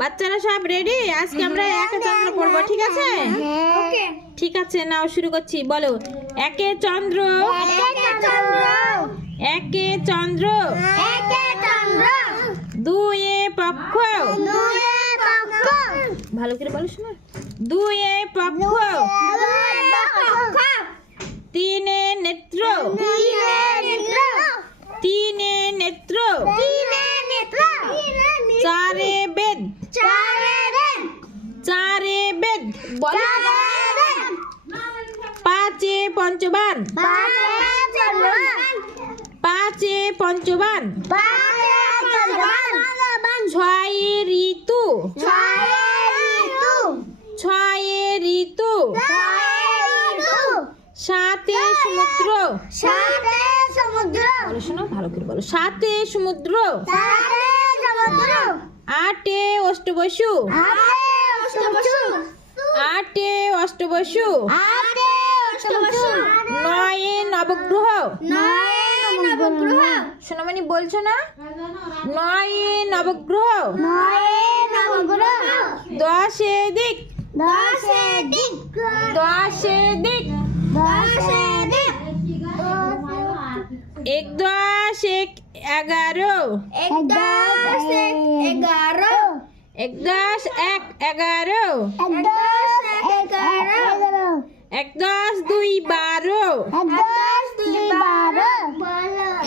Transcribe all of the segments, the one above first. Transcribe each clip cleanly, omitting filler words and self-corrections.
বাচ্চারা সব রেডি? আজকে আমরা একে চন্দ্র পড়বো, ঠিক আছে? ওকে। ঠিক আছে, নাও শুরু করছি। বলো, একে চন্দ্র, একে চন্দ্র, দুয়ে পক্ষ, ভালো করে বলো শোনা, দুয়ে পক্ষ, তিনে নেত্র, তিনে নেত্র, চারে বেদ, চারে বেদ, বলো, পাঁচে পঞ্চবান, পাঁচে পঞ্চবান, ছয়ে ঋতু, ছয়ে ঋতু, সাতে সমুদ্র, বলো শোনো, ভালো করে বলো, সাতে সমুদ্র, আটে অষ্টবসু, আটে অষ্টবসু, নয়ে নবগ্রহ, শোনো মানে বলছো না, নয়ে নবগ্রহ, দশে দিক, দশে দিক, এক দশ এক এগারো, এক দশ এক এগারো, এক দশ দুই বারো,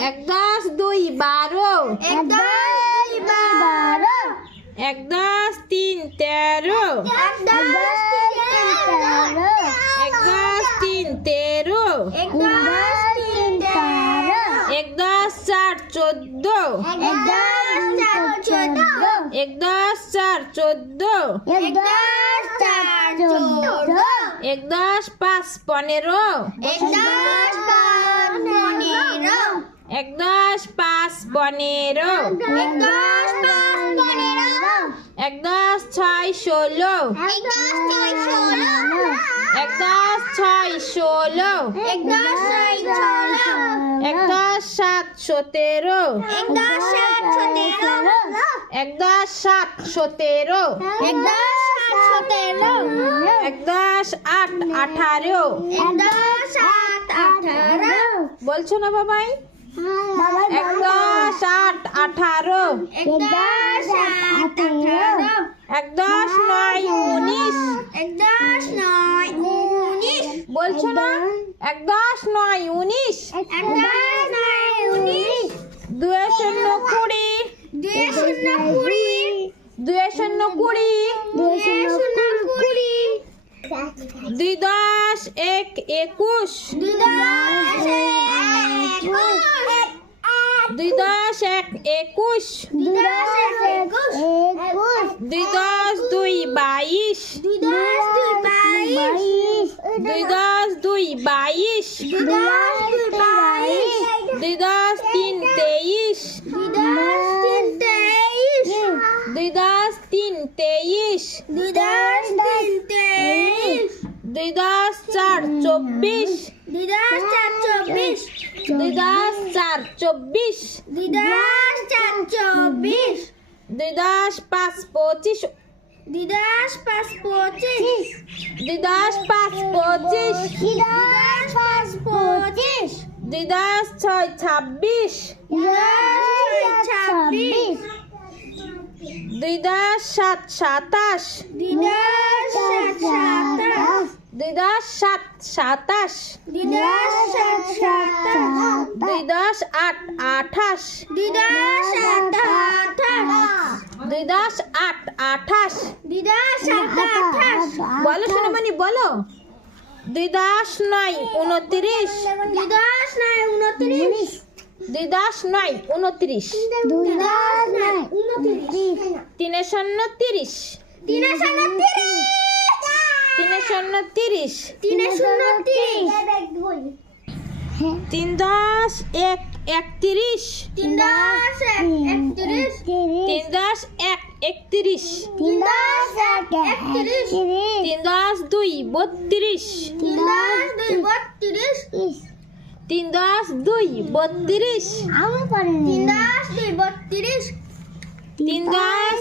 এক দশ দুই বারো, এক দশ তিন তেরো, এক দশ তিন তেরো, এক দশ চার চোদ্দ, এক দশ চার চোদ্দ, এক দশ পাঁচ পনেরো, এক দশ পাঁচ পনেরো, এক দশ ছয় ষোলো, এক দশ ছয় ষোলো, এক দশ সাত সতেরো, এক দশ সাত সতেরো, এক দশ আট আঠারো, বলছো না বাবাই? এক দশ আট আঠারো, এক দশ নয় উনিশ, বলছো না? এক দশ নয় উনিশ, দুয়ে শূন্য কুড়ি, দুয়ে শূন্য কুড়ি, দুই দশ এক একুশ, দুই দশ এক একুশ, দুই দশ দুই বাইশ, দুই দশ দুই বাইশ, দুই দশ তিন তেইশ, দুই দশ তিন তেইশ, দুই দশ চার চব্বিশ, দুই দশ চার চব্বিশ, দুই দশ পাঁচ পঁচিশ, দুই দশ পাঁচ পঁচিশ, দুই দশ ছয় ছাব্বিশ, দুই দশ সাত সাতাশ, দুই দশ সাত সাতাশ, দুই দশ আট আঠাশ, দুই দশ আট আঠাশ, বলো শোনামণি বলো, দুই দশ নয় উনত্রিশ, দুই দশ নয় উনত্রিশ, তিনে শূন্য তিরিশ, তিনে শূন্য তিরিশ, তিন দশ এক একত্রিশ, তিন দশ এক একত্রিশ, তিন দশ দুই বত্রিশ, তিন দশ দুই বত্রিশ, তিন দশ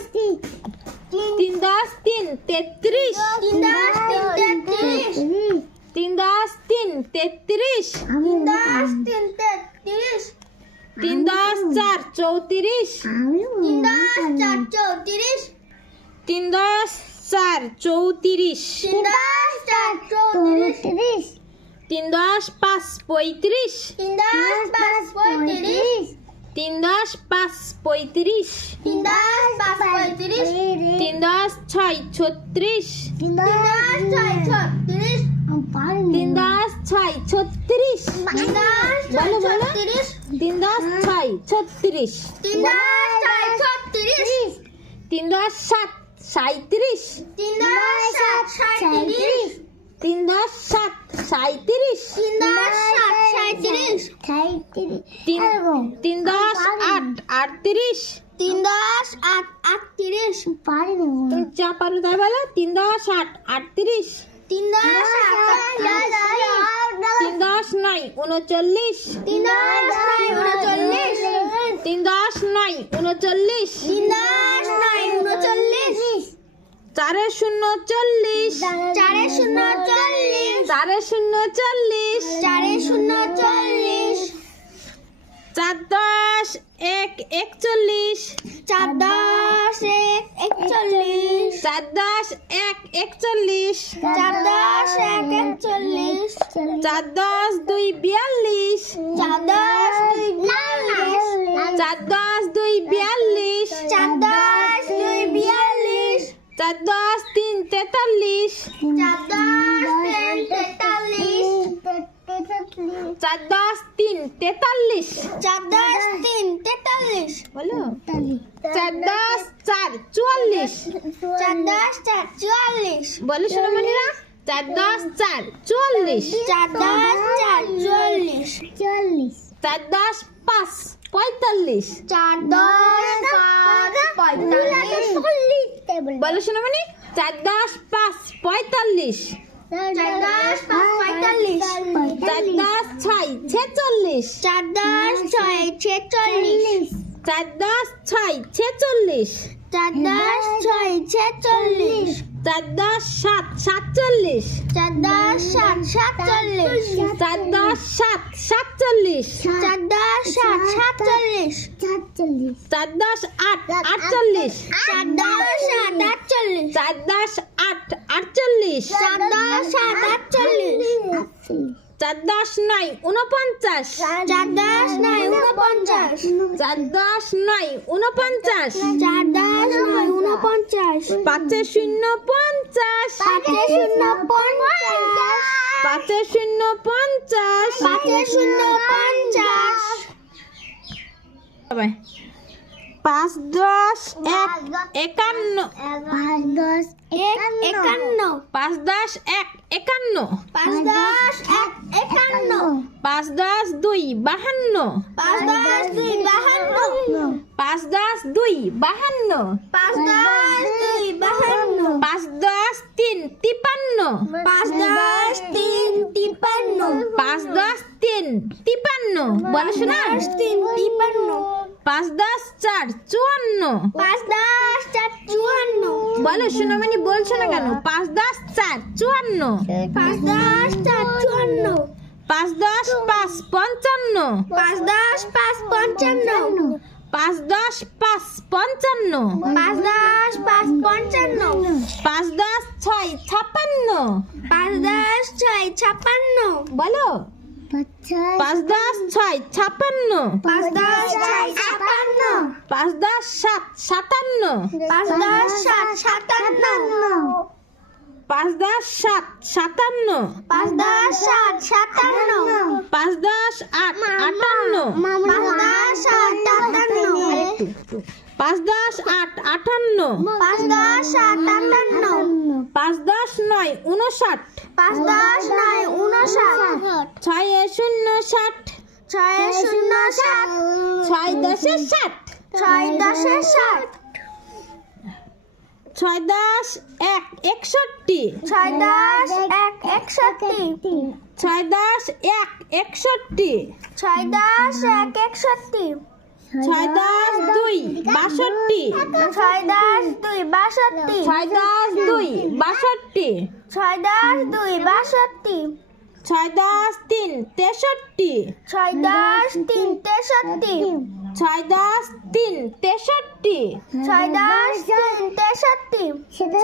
তেত্রিশ। 3 10 33 3 10 3 33। 3 10 3 33 3 10 4 34। 3 10 4 34 3 10 4 34। 3 10 4 34 3 10 5 35। 3 10 5 35 3 10 5 35। 3 10 5 35 3 10 6 36। 3 10 6 36 3 10 6 36। 3 10 বলো, বলো। 36 3 10 6 36। 3 10 36 3 10 7 37। 3 10 7 37 3 10 7 37। 3 10 7 37 3 10 8 38। 3 10 8 38 তুমি যা পারো তাই বলো। 3 10 8 38। 3 10 8 3 10 9 39। 3 10 39 3 10 9 39। 3 10 39 4 0 40। 4 0 40 4 0 40। 4 0 40 4 10 1 41। 4 10 1 41 4 10 1 41। 4 10 1 41 4 10 2 42। 4 10 2 42 4 10 2 42। 4 10 2 42 4 10 3 43। 4 10 43 4 10 3 43। 4 10 3 43 বলো। 4 10 4 44। 4 10 4 44 বলো সোনামণিরা। 4 10 4 44। 4 10 4 44 4 10 5 45। 4 10 5 45 বলো সোনামণি। 4 10 5 45। 4 10 5 45 4 10 6 46। 4 10 6 46 4 10 6 46। 4 10 6 46 4 10 7 47। 4 10 7 47 4 10 7 47। 4 10 7 47 4 10 8 48। 4 10 7 48 4 10 8 48। 4 10 7 48 4 10 9 49। 4 10 9 49 4 10 9 49। 4 10 9 49 5 0 50। 5 0 50 5 0 50। 5 0 50 সবাই 5 10 1 51। 1 51 5 10 1 51। 5 10 1 51 5 10 2 52। 5 10 2 52 5 10 2 52। 5 10 2 52 5 10 3 53। 5 10 3 53 5 10 3 53। বলো শোনা। 3 53 5 10 4 54। 5 10 4 54 বলো সোনামণি বলছো না কেন? 5 10 4 54। 5 10 4 54 5 10 5 55। 5 10 5 55 5 10 5 55। 5 10 5 55 5 10 6 56। 5 10 6 56 বলো। 5 10 6 56। 5 10 6 56 5 10 7 57। 5 10 7 57 5 10 7 57। 5 10 7 57 5 10 8 58। 5 10 8 58 5 10 8 58। 5 10 8 58 5 10 9 59। 5 10 9 59 6 0 60। 6 0 7 6 10 60। 6 10 60 6 10 1 61। 6 10 1 61 6 10 1 61। 6 10 1 61 ছয় দশ দুই 62, 6 10 2 62, ছয় দশ দুই 62, 6 10 2 62, ছয় দশ তিন 63, 6 10 3 63, ছয় দশ তিন 63, 6 10 3 63,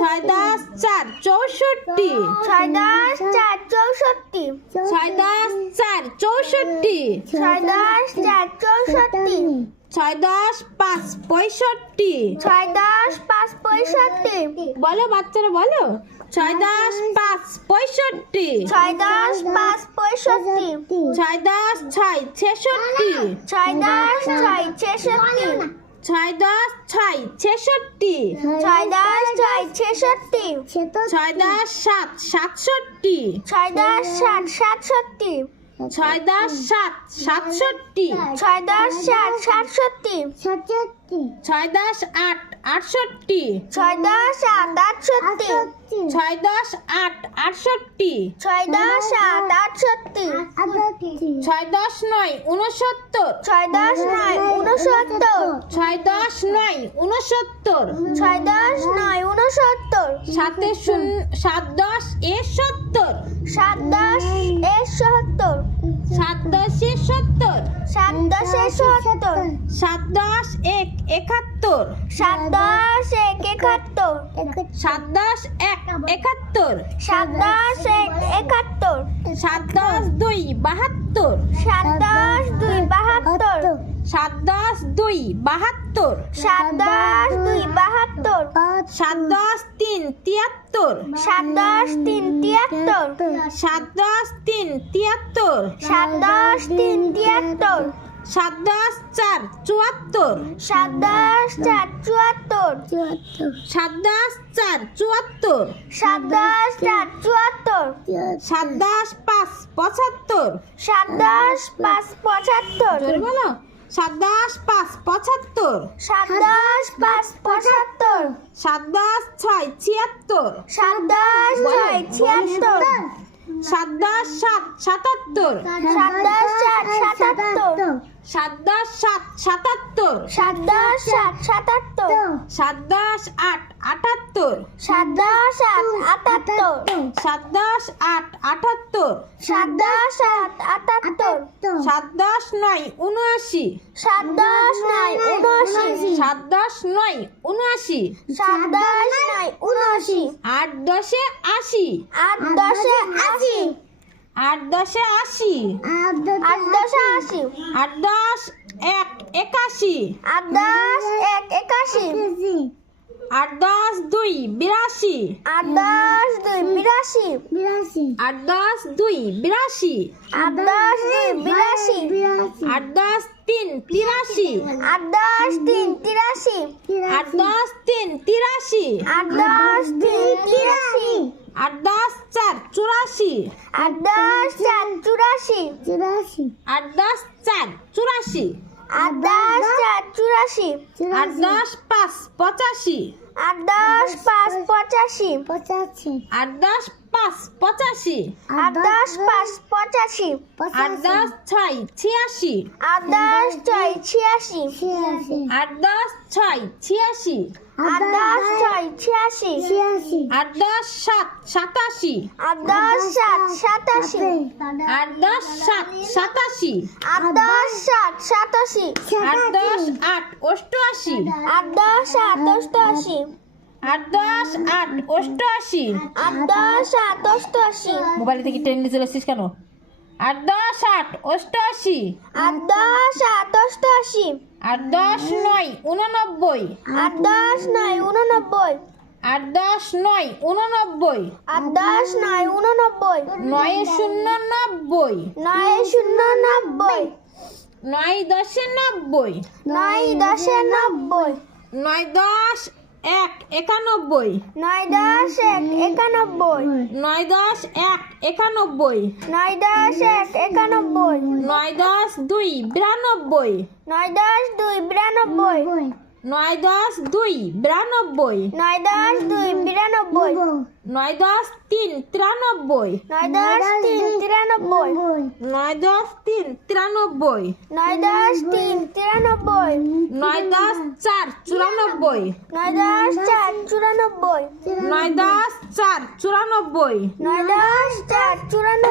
ছয় দশ চার 64, 6 10 4 64, ছয় দশ চার 64, 6 10 4 64, ছয় দশ পাঁচ 65, 6 10 5 65, বলো বাচ্চারা বলো, ছয় দশ পাঁচ 65, 6 10 5 65, ছয় দশ ছয় 66, 6 10 6 66, ছয় দশ ছয় 66, 6 10 6 66, ছয় দশ সাত 67, 6 10 7 67, ছয় দশ সাত 67, 6 10 7 67, ছয় দশ আট 68, 6 10 7 68, ছয় দশ আট 68, 6 10 7 68, ছয় দশ নয় 69, 6 10 9 69, ছয় দশ নয় 69, 6 10 9 69, সাতে শূন্য 7 10 এ 70, 7 10 এ 70, 7 10 এ 70, 7 10 এ 70, 7 10 এক 71, 7 10 1 71, 7 10 এক 71, 7 10 1 71, 7 10 2 72, 7 10 2 72, 7 10 2 72, 7 10 2 72, 7 10 3 73, 7 10 3 73, 7 10 3 73, 7 10 3 73, 7 10 4 74, 7 10 4 74, 7 10 4 74, 7 10 4 74, 7 10 5 75, 7 10 5 75, জোরে বলো, 7 10 5 75, 7 10 5 75, 7 10 6 76, 7 10 6 76, 7 10 7 77, 7 10 7 77, 7 10 7 77, 7 10 7 77, 7 10 8 78, 7 10 7 78, 7 10 8 78, 7 10 7 78, 7 10 9 79, 7 10 9 79, 7 10 9 79, 7 10 9 79, 8 10 80, 8 10 80, 8 10 80, 8 10 80, 8 10 1 81, 8 10 1 81, 8 10 2 82, 8 10 2 82, 8 10 2 82, 8 10 2 82, 8 10 3 83, 8 10 3 83, 8 10 3 83, 8 10 3 83, 8 10 4 84, 8 10 4 84, 8 10 4 84, 8 10 4 84, 8 10 5 85, 8 10 5 85, 8 10 5 85, 8 10 5 85, 8 10 6 86, 8 10 6 86, 8 10 6 86, 8 10 6 86, 8 10 7 87, 8 10 7 87, 8 10 7 87, 8 10 7 87, 8 10 8 88, 8 10 7 88, 8 10 8 88, 8 10 7 88, মোবাইল থেকে টেনে নিয়ে চলে এসেছিস কেন? 8 10 8 88, 8 10 7 88, 8 10 9 89, 8 10 9 89, 8 10 9 89, 8 10 9 89, 9 0 90, 9 0 90, 9 10 90, 9 10 90, 9 10 1 91, 9 10 1 91, 9 10 1 91, 9 10 1 91, 9 10 2 92, 9 10 2 92, 9 10 2 92, 9 10 2 92, 9 10 3 93 9 10 3 93 9 10 3 93 9 10 3 93 9 10 4 94 9 10 4 94 9 10 4 94 9 10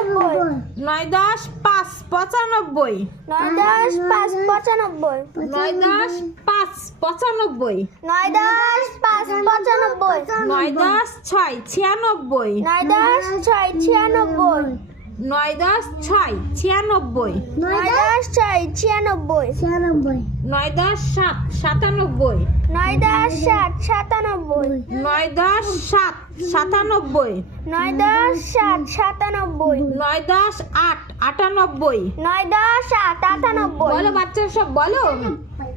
4 94 9 10 5 95 9 10 5 95 9 10 5 95 9 10 5 95 9 10 6 96 9 10 6 96 9 10 6 96 9 10 6 96 9 10 7 97 9 10 7 97 9 10 7 97 9 10 7 97 9 10 8 98 9 10 8 98 বলো বাচ্চারা সব বলো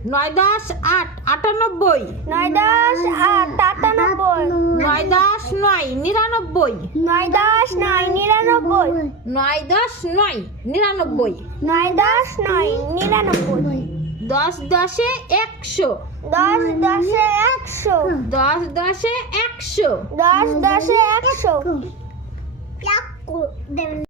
9 10 8 98 9 10 8 98 9 10 9 99 9 10 9 99 9 10 9 99 9 10 9 99 10 10 100 10 10 100 10 10 100 10 10 100